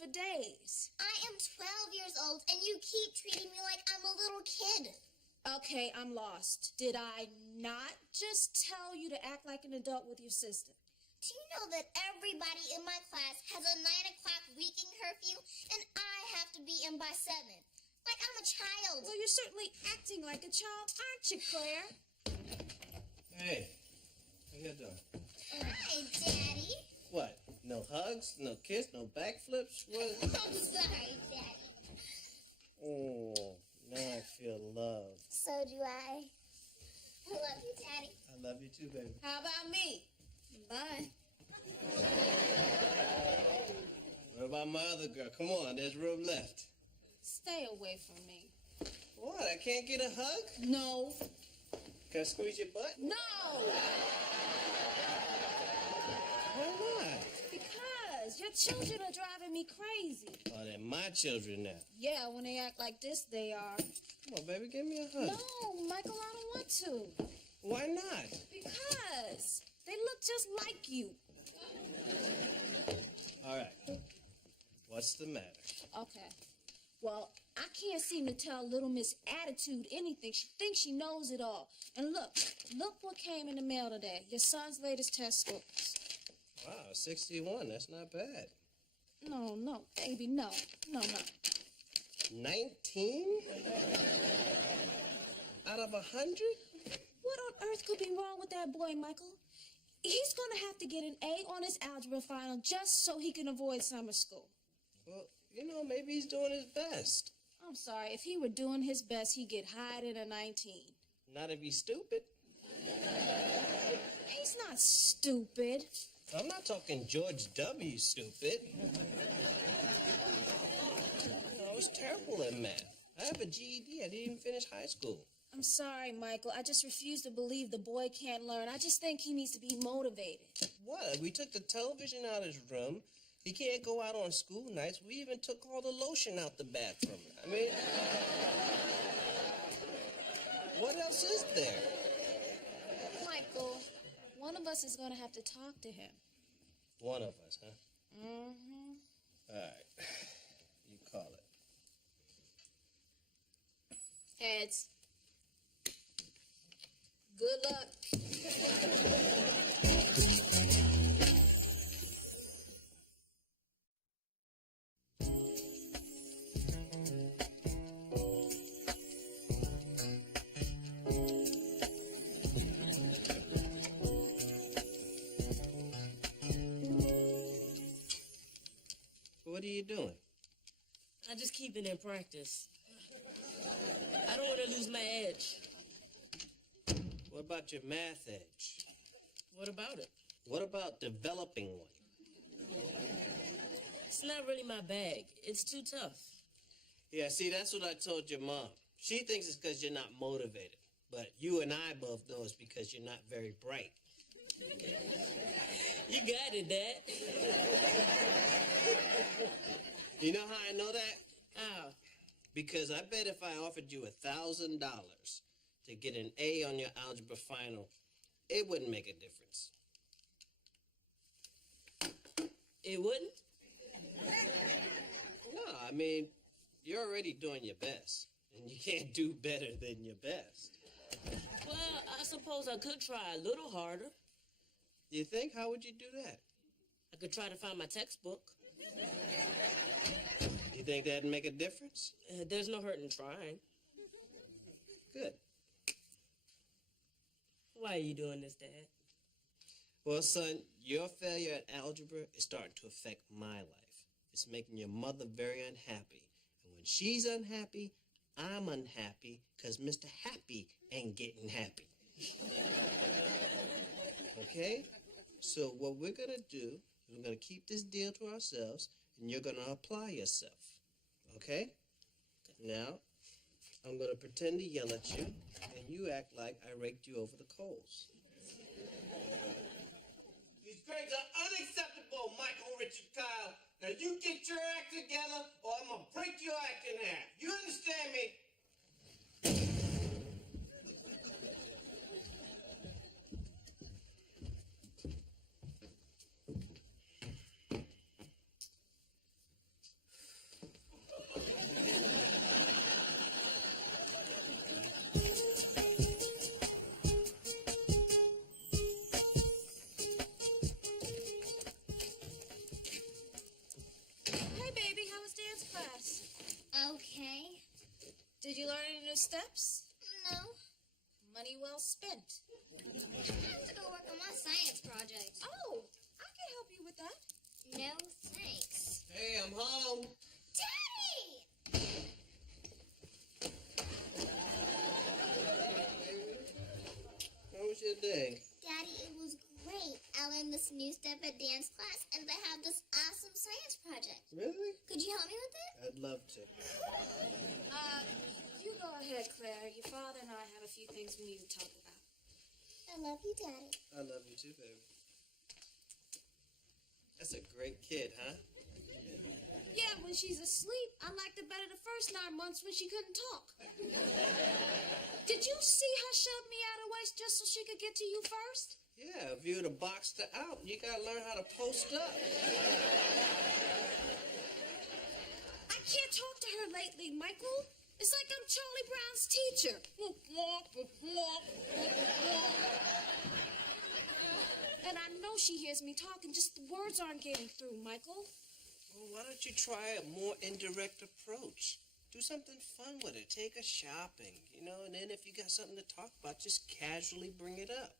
for days. I am 12 years old, and you keep treating me like I'm a little kid. Okay, I'm lost. Did I not just tell you to act like an adult with your sister? Do you know that everybody in my class has a 9 o'clock reeking curfew, and I have to be in by 7? Like I'm a child. Well, you're certainly acting like a child, aren't you, Claire? Hey, how you doing? Hi, Daddy. What? No hugs? No kiss? No backflips? What? I'm sorry, Daddy. Oh, now I feel love. So do I. I love you, Daddy. I love you too, baby. How about me? Bye. What about my other girl? Come on, there's room left. Stay away from me. What? I can't get a hug? No. Can I squeeze your butt? No! Why not? Because your children are driving me crazy. Oh, they're my children now. Yeah, when they act like this, they are. Come on, baby, give me a hug. No, Michael, I don't want to. Why not? Because they look just like you. All right. What's the matter? Okay. Well, I can't seem to tell little Miss Attitude anything. She thinks she knows it all. And look what came in the mail today. Your son's latest test scores. Wow, 61. That's not bad. No, baby, no. 19? Out of 100? What on earth could be wrong with that boy, Michael? He's going to have to get an A on his algebra final just so he can avoid summer school. Well, you know, maybe he's doing his best. I'm sorry. If he were doing his best, he'd get higher than a 19. Not if he's stupid. He's not stupid. I'm not talking George W. stupid. I was terrible at math. I have a GED. I didn't even finish high school. I'm sorry, Michael. I just refuse to believe the boy can't learn. I just think he needs to be motivated. What? We took the television out of his room. He can't go out on school nights. We even took all the lotion out the bathroom. I mean, what else is there? Michael, one of us is going to have to talk to him. One of us, huh? Mm-hmm. All right. You call it. Heads. Good luck. What are you doing? I just keep it in practice. I don't want to lose my edge. What about your math edge? What about it? What about developing one? It's not really my bag. It's too tough. Yeah, see, that's what I told your mom. She thinks it's because you're not motivated. But you and I both know it's because you're not very bright. You got it, Dad. You know how I know that? How? Because I bet if I offered you $1,000 to get an A on your algebra final, it wouldn't make a difference. It wouldn't? No, I mean, you're already doing your best. And you can't do better than your best. Well, I suppose I could try a little harder. You think? How would you do that? I could try to find my textbook. You think that'd make a difference? There's no hurt in trying. Good. Why are you doing this, Dad? Well, son, your failure at algebra is starting to affect my life. It's making your mother very unhappy. And when she's unhappy, I'm unhappy because Mr. Happy ain't getting happy. Okay? So what we're going to do is we're going to keep this deal to ourselves, and you're going to apply yourself. Okay? Now, I'm going to pretend to yell at you, and you act like I raked you over the coals. These grades are unacceptable, Michael Richard Kyle. Now you get your act together, or I'm going to break your act in half. You understand me? you learn any new steps? No. Money well spent. I have to go work on my science project. Oh, I can help you with that. No, thanks. Hey, I'm home. Daddy! How was your day? Daddy, it was great. I learned this new step at dance class, and they have this awesome science project. Really? Could you help me with it? I'd love to. You go ahead, Claire. Your father and I have a few things we need to talk about. I love you, Daddy. I love you too, baby. That's a great kid, huh? Yeah, when she's asleep, I liked it better the first 9 months when she couldn't talk. Did you see her shove me out of waist just so she could get to you first? Yeah, if you would have boxed her out, you gotta learn how to post up. I can't talk to her lately, Michael. It's like I'm Charlie Brown's teacher. And I know she hears me talking, just the words aren't getting through, Michael. Well, why don't you try a more indirect approach? Do something fun with it. Take her shopping, and then if you got something to talk about, just casually bring it up.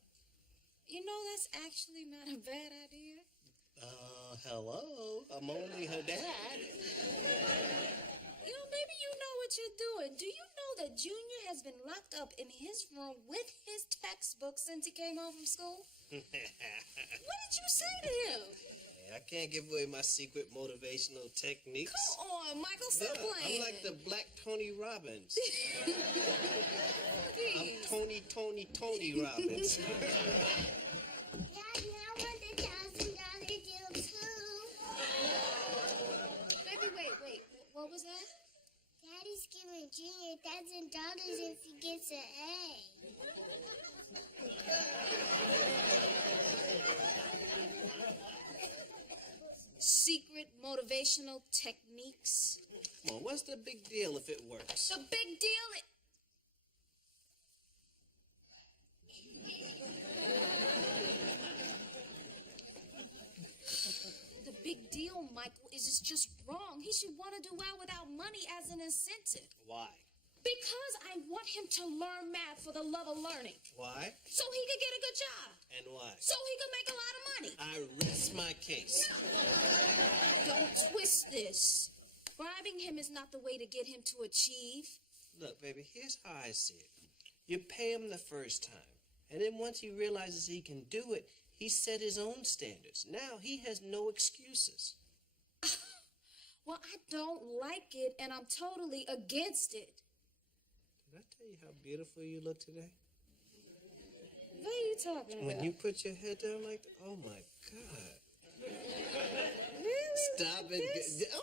You know, that's actually not a bad idea. Hello. I'm only her dad. Maybe you know what you're doing. Do you know that Junior has been locked up in his room with his textbook since he came home from school? What did you say to him? I can't give away my secret motivational techniques. Come on, Michael, stop playing. I'm like the Black Tony Robbins. I'm Please. Tony Robbins. Daddy, I want the $1,000 deal too. Baby, wait. What was that? Daddy's giving Junior $1,000 if he gets an A. Secret motivational techniques. Come on, what's the big deal if it works? The big deal The big deal, Michael, is it's just wrong. He should want to do well without money as an incentive. Why? Because I want him to learn math for the love of learning. Why? So he could get a good job. And why? So he could make a lot of money. I rest my case. Don't twist this. Bribing him is not the way to get him to achieve. Look, baby, here's how I see it. You pay him the first time, and then once he realizes he can do it, he set his own standards. Now he has no excuses. Well, I don't like it, and I'm totally against it. Did I tell you how beautiful you look today? What are you talking about? When you put your head down like that, oh my God. Really? Stop Like it. this? Oh,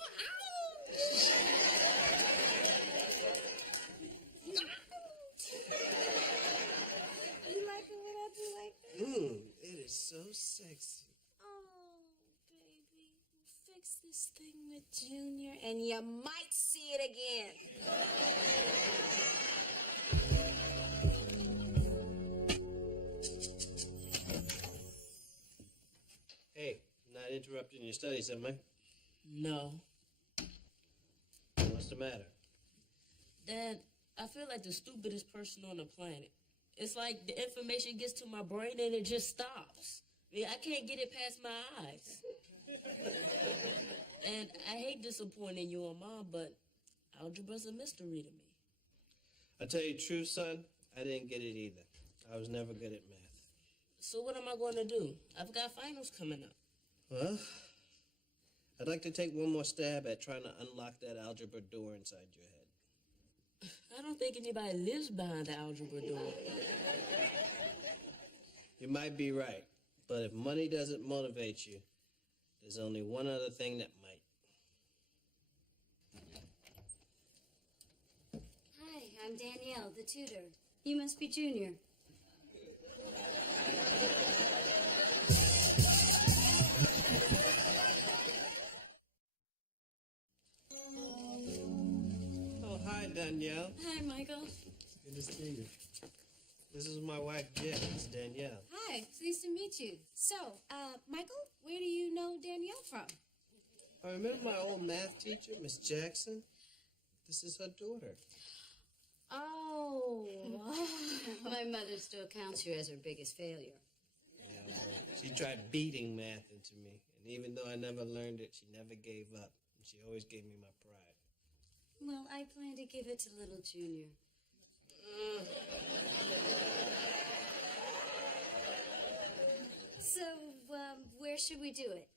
You like it when I do like that? it is so sexy. Oh, baby. We'll fix this thing with Junior, and you might see it again. Hey, not interrupting your studies, am I? No. What's the matter? Dad, I feel like the stupidest person on the planet. It's like the information gets to my brain and it just stops. I can't get it past my eyes. And I hate disappointing you and Mom, but algebra's a mystery to me. I tell you the truth, son, I didn't get it either. I was never good at math. So what am I going to do? I've got finals coming up. Well, I'd like to take one more stab at trying to unlock that algebra door inside your head. I don't think anybody lives behind the algebra door. You might be right, but if money doesn't motivate you, there's only one other thing that might. Hi, I'm Danielle, the tutor. You must be Junior. Oh, hi, Danielle. Hi, Michael. Good to see you. This is my wife, Jen. It's Danielle. Hi, pleased to meet you. So, Michael, where do you know Danielle from? I remember my old math teacher, Miss Jackson. This is her daughter. Oh. My mother still counts you as her biggest failure. Yeah, well, she tried beating math into me, and even though I never learned it, she never gave up. And she always gave me my pride. Well, I plan to give it to little Junior. So, where should we do it?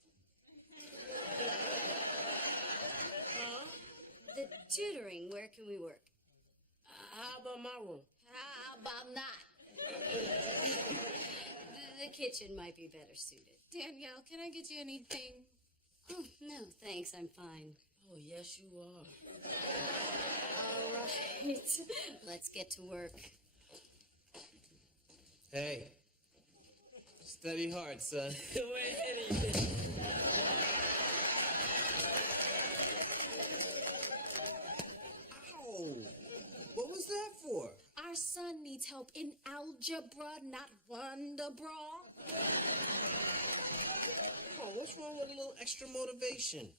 Huh? The tutoring, where can we work? How about my room? How about not? The kitchen might be better suited. Danielle, can I get you anything? Oh, no, thanks, I'm fine. Oh, yes, you are. All right, let's get to work. Hey, study hard, son. Wait a minute. Ow! What was that for? Our son needs help in algebra, not wonderbra. Oh, what's wrong with a little extra motivation?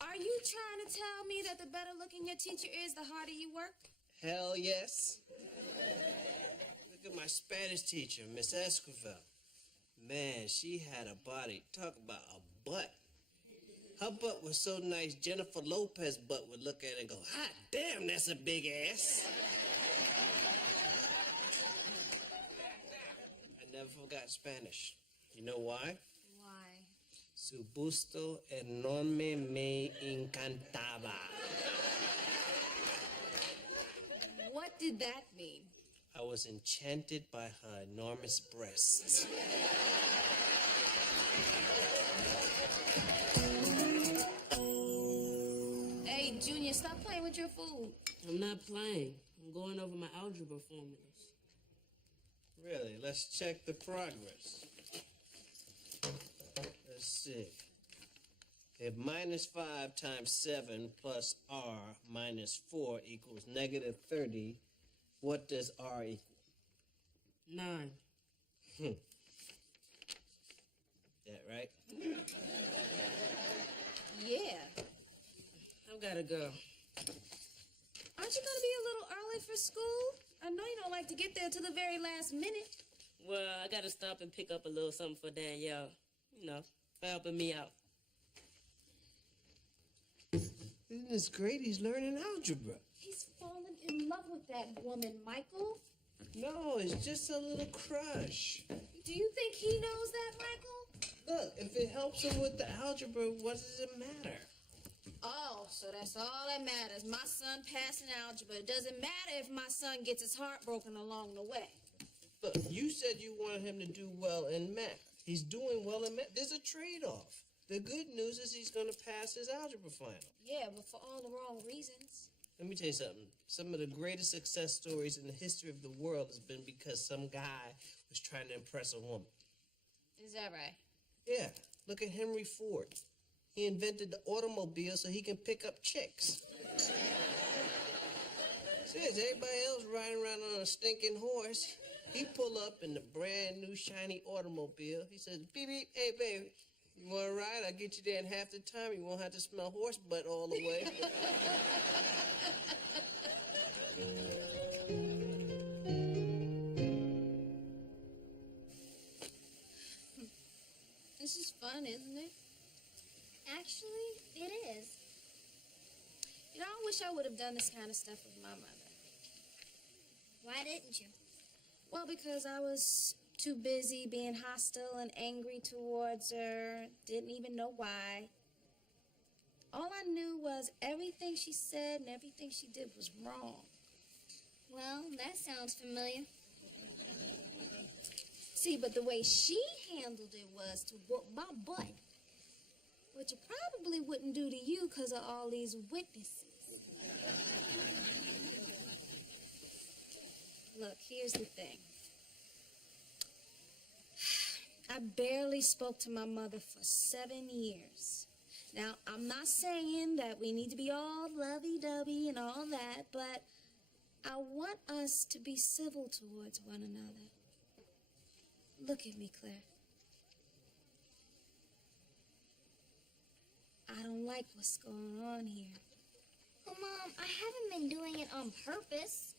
Are you trying to tell me that the better looking your teacher is, the harder you work? Hell yes. Look at my Spanish teacher, Miss S01. Man, she had a body. Talk about a butt. Her butt was so nice, Jennifer Lopez's butt would look at it and go, hot damn, that's a big ass. I never forgot Spanish. You know why? Why? Su busto enorme me encantaba. What did that mean? I was enchanted by her enormous breasts. Hey, Junior, stop playing with your food. I'm not playing. I'm going over my algebra formulas. Really? Let's check the progress. Let's see. If minus 5 times 7 plus r minus 4 equals negative 30, what does r equal? 9. That right? Yeah. I've got to go. Aren't you gonna be a little early for school? I know you don't like to get there till the very last minute. Well, I got to stop and pick up a little something for Danielle. You know, for helping me out. Isn't this great? He's learning algebra. He's fallen in love with that woman, Michael. No, it's just a little crush. Do you think he knows that, Michael? Look, if it helps him with the algebra, what does it matter? Oh, so that's all that matters. My son passing algebra. It doesn't matter if my son gets his heart broken along the way. Look, you said you wanted him to do well in math. He's doing well in math. There's a trade-off. The good news is he's going to pass his algebra final. Yeah, but for all the wrong reasons. Let me tell you something. Some of the greatest success stories in the history of the world has been because some guy was trying to impress a woman. Is that right? Yeah, look at Henry Ford. He invented the automobile so he can pick up chicks. Since everybody else riding around on a stinking horse, he pull up in the brand new shiny automobile. He says, beep, beep, hey, baby, you want to ride? I'll get you there in half the time. You won't have to smell horse butt all the way. This is fun, isn't it? Actually, it is. You know, I wish I would have done this kind of stuff with my mother. Why didn't you? Well, because I was too busy being hostile and angry towards her. Didn't even know why. All I knew was everything she said and everything she did was wrong. Well, that sounds familiar. See, but the way she handled it was to whoop my butt. Which it probably wouldn't do to you because of all these witnesses. Look, here's the thing. I barely spoke to my mother for 7 years. Now, I'm not saying that we need to be all lovey-dovey and all that, but I want us to be civil towards one another. Look at me, Claire. I don't like what's going on here. Well, Mom, I haven't been doing it on purpose.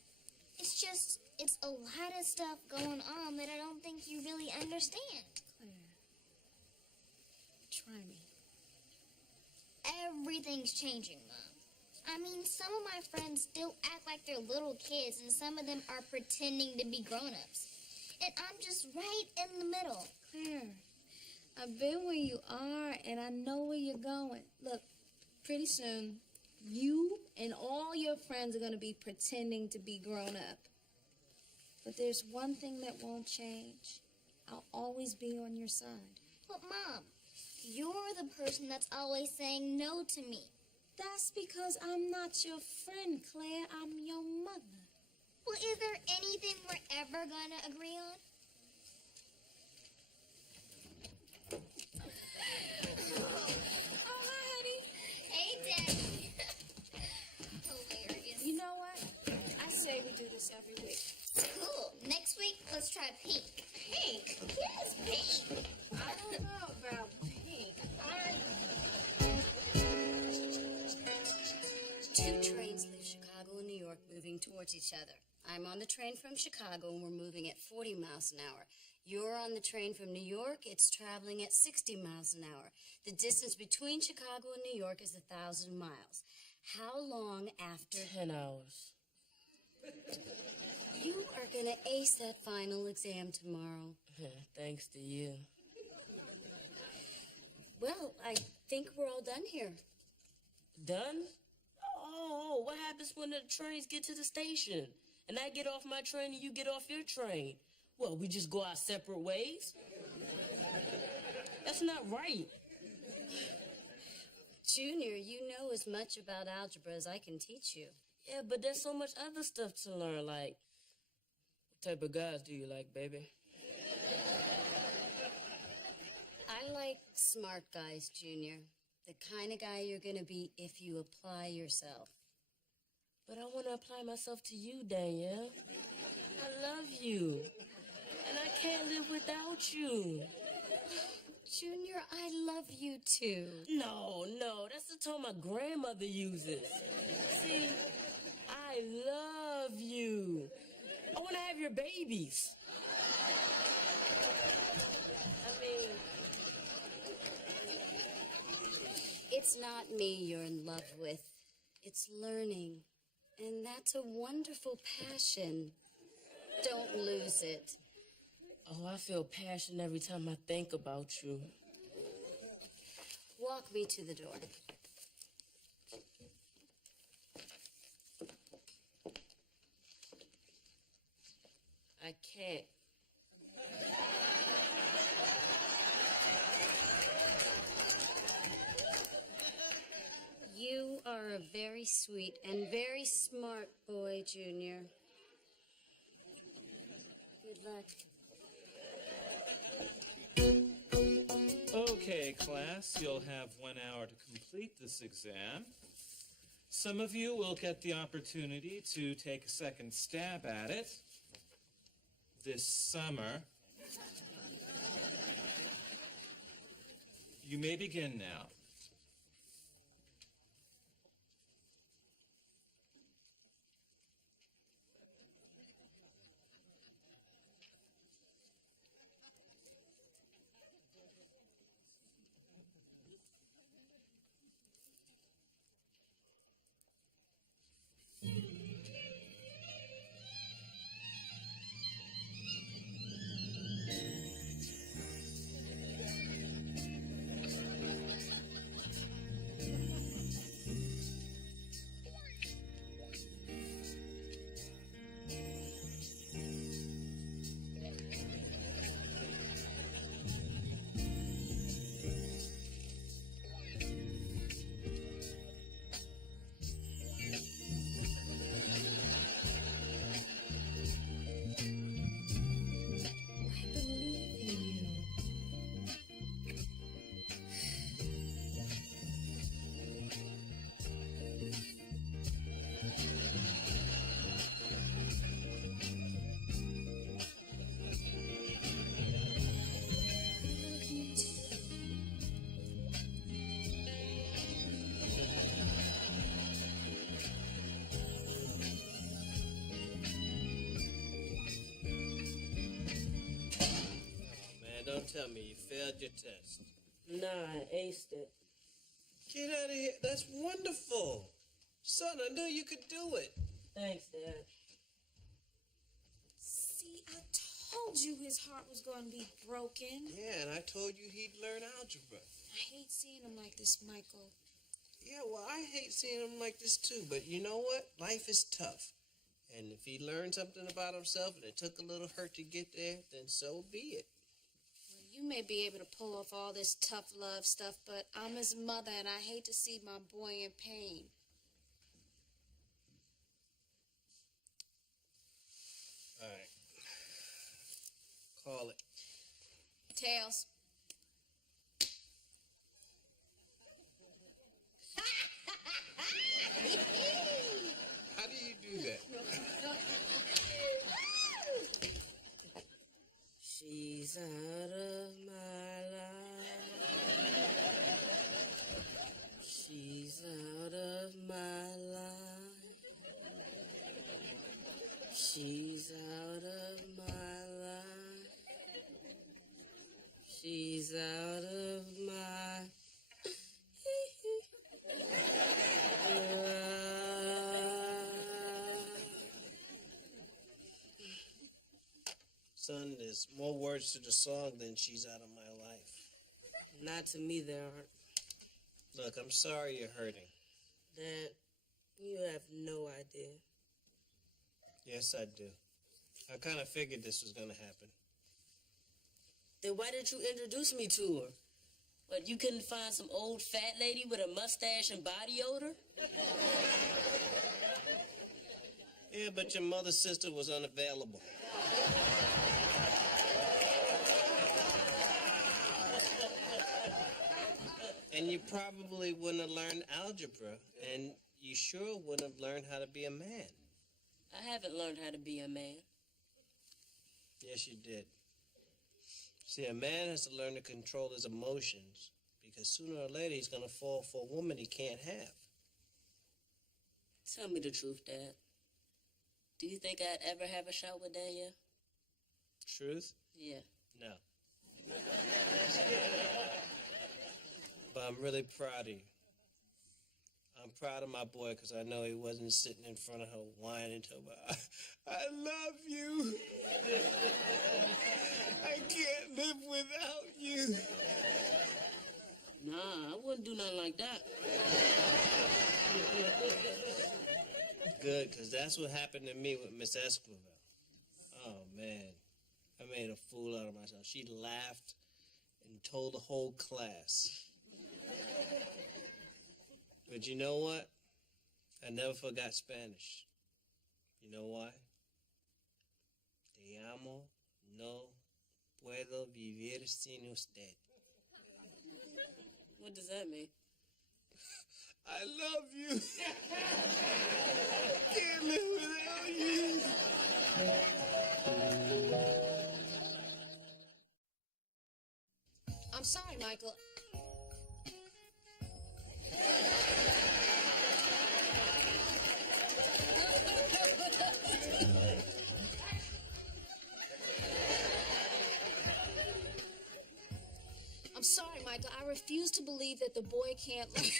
It's a lot of stuff going on that I don't think you really understand. Claire, try me. Everything's changing, Mom. I mean, some of my friends still act like they're little kids, and some of them are pretending to be grown-ups. And I'm just right in the middle. Claire, I've been where you are, and I know where you're going. Look, pretty soon, you and all your friends are going to be pretending to be grown up. But there's one thing that won't change. I'll always be on your side. But, Mom, you're the person that's always saying no to me. That's because I'm not your friend, Claire. I'm your mother. Well, is there anything we're ever going to agree on? Oh, hi, honey. Hey, Daddy. Hilarious. You know what? I say we do this every week. Cool. Next week, let's try pink. Pink? Yes, pink. I don't know about pink. Two trains leave Chicago and New York moving towards each other. I'm on the train from Chicago and we're moving at 40 miles an hour. You're on the train from New York. It's traveling at 60 miles an hour. The distance between Chicago and New York is 1,000 miles. How long after 10 hours. you are going to ace that final exam tomorrow? Thanks to you. Well, I think we're all done here. Done? Oh, what happens when the trains get to the station? And I get off my train and you get off your train? Well, we just go our separate ways? That's not right. Junior, you know as much about algebra as I can teach you. Yeah, but there's so much other stuff to learn, like, what type of guys do you like, baby? I like smart guys, Junior. The kind of guy you're going to be if you apply yourself. But I want to apply myself to you, Danielle. I love you. And I can't live without you. Junior, I love you too. No, that's the tone my grandmother uses. See, I love you. I want to have your babies. I mean, It's not me you're in love with. It's learning. And that's a wonderful passion. Don't lose it. oh, I feel passion every time I think about you. Walk me to the door. I can't. You are a very sweet and very smart boy, Junior. Good luck. Okay, class, you'll have 1 hour to complete this exam. Some of you will get the opportunity to take a second stab at it this summer. You may begin now. tell me you failed your test. Nah, I aced it. Get out of here. That's wonderful. Son, I knew you could do it. Thanks, Dad. See, I told you his heart was going to be broken. Yeah, and I told you he'd learn algebra. I hate seeing him like this, Michael. Yeah, well, I hate seeing him like this too, but you know what? Life is tough. And if he learned something about himself and it took a little hurt to get there, then so be it. Well, you may be able to pull off all this tough love stuff, but I'm his mother and I hate to see my boy in pain. All right. Call it. Tails. How do you do that? She's out of my life. She's out of my life. She's out of my life. She's out of my Son, there's more words to the song than she's out of my life. Not to me, there aren't. Look, I'm sorry you're hurting. Dad, you have no idea. Yes, I do. I kind of figured this was going to happen. Then why didn't you introduce me to her? What, you couldn't find some old fat lady with a mustache and body odor? Yeah, but your mother's sister was unavailable. And you probably wouldn't have learned algebra, and you sure wouldn't have learned how to be a man. I haven't learned how to be a man. Yes, you did. See, a man has to learn to control his emotions, because sooner or later he's going to fall for a woman he can't have. Tell me the truth, Dad. Do you think I'd ever have a shot with Danielle? Truth? Yeah. No. But I'm really proud of you. I'm proud of my boy because I know he wasn't sitting in front of her whining to her. I love you. I can't live without you. Nah, I wouldn't do nothing like that. Good, because that's what happened to me with Miss Esquivel. Oh, man. I made a fool out of myself. She laughed and told the whole class. But you know what? I never forgot Spanish. You know why? Te amo, no puedo vivir sin usted. What does that mean? I love you. Can't live without you. I'm sorry, Michael. I'm sorry, Michael. I refuse to believe that the boy can't learn.